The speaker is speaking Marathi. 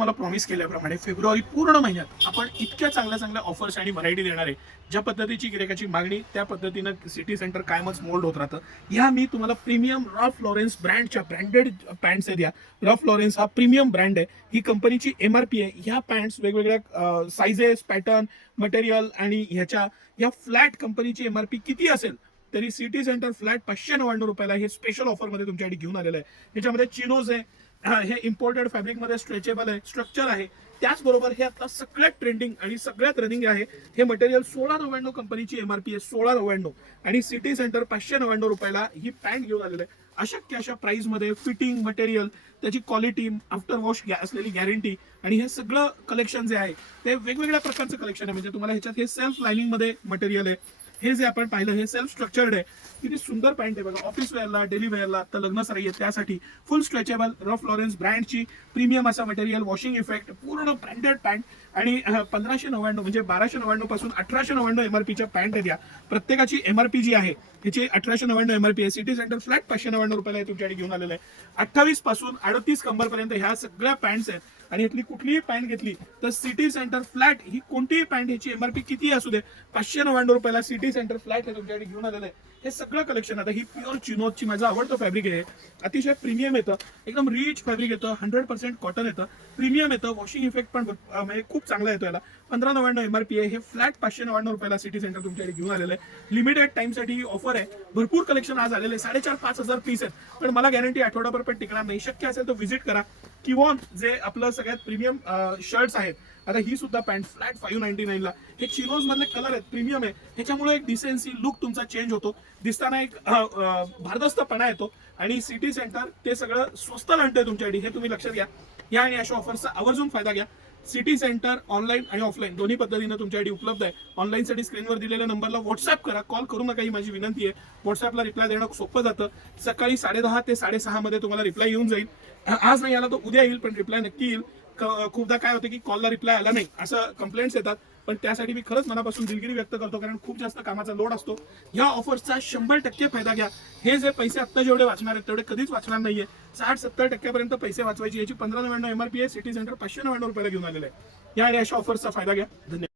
मला प्रॉमिस केल्याप्रमाणे फेब्रुवारी पूर्ण महिन्यात आपण इतक्या चांगल्या चांगल्या ऑफर्स आणि व्हरायटी देणार आहे. ज्या पद्धतीची गिरायकाची मागणी त्या पद्धतीनं सिटी सेंटर कायमच मोल्ड होत राहतं. ह्या मी तुम्हाला प्रीमियम रॉफ लॉरेन्स ब्रँडच्या ब्रँडेड पॅन्ट्स आहेत. या रॉफ लॉरेन्स हा प्रीमियम ब्रँड आहे. ही कंपनीची MRP आहे. ह्या पॅन्ट्स वेगवेगळ्या साइजेस, पॅटर्न, मटेरियल आणि ह्याच्या या फ्लॅट कंपनीची MRP किती असेल तरी सिटी सेंटर फ्लॅट 599 रुपयाला हे स्पेशल ऑफरमध्ये तुमच्यासाठी घेऊन आलेलं आहे. ह्याच्यामध्ये चिनोज आहे, हे इम्पोर्टेड फॅब्रिकमध्ये स्ट्रेचेबल आहे, स्ट्रक्चर आहे. त्याचबरोबर हे आता सगळ्यात ट्रेंडिंग आणि सगळ्यात रनिंग आहे. हे मटेरियल 1699 कंपनीची MRP आहे, 1699 आणि सिटी सेंटर 599 रुपयाला ही पॅन्ट घेऊन आलेलं आहे. अशक्य अशा प्राइस मध्ये फिटिंग, मटेरियल, त्याची क्वालिटी, आफ्टर वॉश असलेली गॅरंटी आणि हे सगळं कलेक्शन जे आहे ते वेगवेगळ्या प्रकारचं कलेक्शन आहे. म्हणजे तुम्हाला ह्याच्यात हे सेल्फ लाइनिंग मध्ये मटेरियल आहे. हे जे आपण पाहिलं हे सेल्फ स्ट्रक्चर्ड आहे. किती सुंदर पॅन्ट आहे बघा. ऑफिस वेअरला, डेली वेअरला, आता लग्न सराई आहे त्यासाठी फुल स्ट्रेचेबल रफ लॉरेन्स ब्रँडची प्रीमियम असा मटेरियल, वॉशिंग इफेक्ट, पूर्ण ब्रँडेड पॅन्ट आणि 1599 म्हणजे 1299 पासून 1899 MRPच्या पॅन्ट आहेत. या प्रत्येकाची MRP जी आहे त्याची 1899 MRP आहे. सिटी सेंटर फ्लॅट 599 रुपयाला तुमच्याकडे घेऊन आलेलं आहे. 28 पासून 38 कंबरपर्यंत ह्या सगळ्या पॅन्ट्स आहेत. आणि यातली कुठलीही पॅन्ट घेतली तर सिटी सेंटर फ्लॅट ही कोणतीही पॅन्ट ह्याची MRP किती असू दे 599 रुपयाला सिटी सेंटर फ्लॅट हे तुमच्याकडे घेऊन आलेलं आहे. हे सगळं कलेक्शन आता ही प्युअर चिनोजची माझं आवडतं फॅब्रिक आहे. अतिशय प्रीमियम येतं, एकदम रिच फॅब्रिक येतं, 100% कॉटन येतं, प्रीमियम येतं, वॉशिंग इफेक्ट पण म्हणजे खूप चांगला येतो. याला 1599 MRP आहे. हे फ्लॅट 599 रुपयाला सिटी सेंटर तुमच्याकडे घेऊन आलेलं आहे. लिमिटेड टाइमसाठी ही ऑफर आहे. भरपूर कलेक्शन आज आलेलं आहे. 4,500-5,000 पीस आहेत. पण मला गॅरंटी आठवडाभर पण टिकणार नाही. शक्य असेल तर व्हिजिट करा. किवॉन जे आपलं सगळ्यात प्रीमियम शर्ट्स आहेत. आता ही सुद्धा पॅन्ट फ्लॅट 599 ला. हे चिनोज मधले कलर आहेत, प्रीमियम आहे. ह्याच्यामुळे एक डिसेन्सी लुक तुमचा चेंज होतो, दिसताना एक भारदस्तपणा येतो आणि सिटी सेंटर ते सगळं स्वस्त आणतंय तुमच्यासाठी. हे तुम्ही लक्षात घ्या. या आणि अशा ऑफरचा आवर्जून फायदा घ्या. सिटी सेंटर ऑनलाईन आणि ऑफलाईन दोन्ही पद्धतीनं तुमच्यासाठी उपलब्ध आहे. ऑनलाईनसाठी स्क्रीनवर दिलेल्या नंबरला व्हॉट्सअप करा, कॉल करू नका, ही माझी विनंती आहे. व्हॉट्सअपला रिप्लाय देणं सोपं जातं. सकाळी 10:30 ते 6:30 मध्ये तुम्हाला रिप्लाय येऊन जाईल. आज नाही आला तर उद्या येईल, पण रिप्लाय नक्की येईल. खूपदा काय होतं की कॉलला रिप्लाय आला नाही असं कंप्लेंट्स येतात, पण त्यासाठी मी खरंच मनापासून दिलगिरी व्यक्त करतो, कारण खूप जास्त कामाचा लोड असतो. या ऑफर्सचा 100% फायदा घ्या. हे जे पैसे आत्ता जेवढे वाचणार आहेत तेवढे कधीच वाचणार नाहीये. 60-70% पैसे वाचवायची. याची 1599 MRP आहे. सिटी सेंटर 599 रुपयाला घेऊन आलेलं आहे. या आणि अशा ऑफर्सचा फायदा घ्या. धन्यवाद.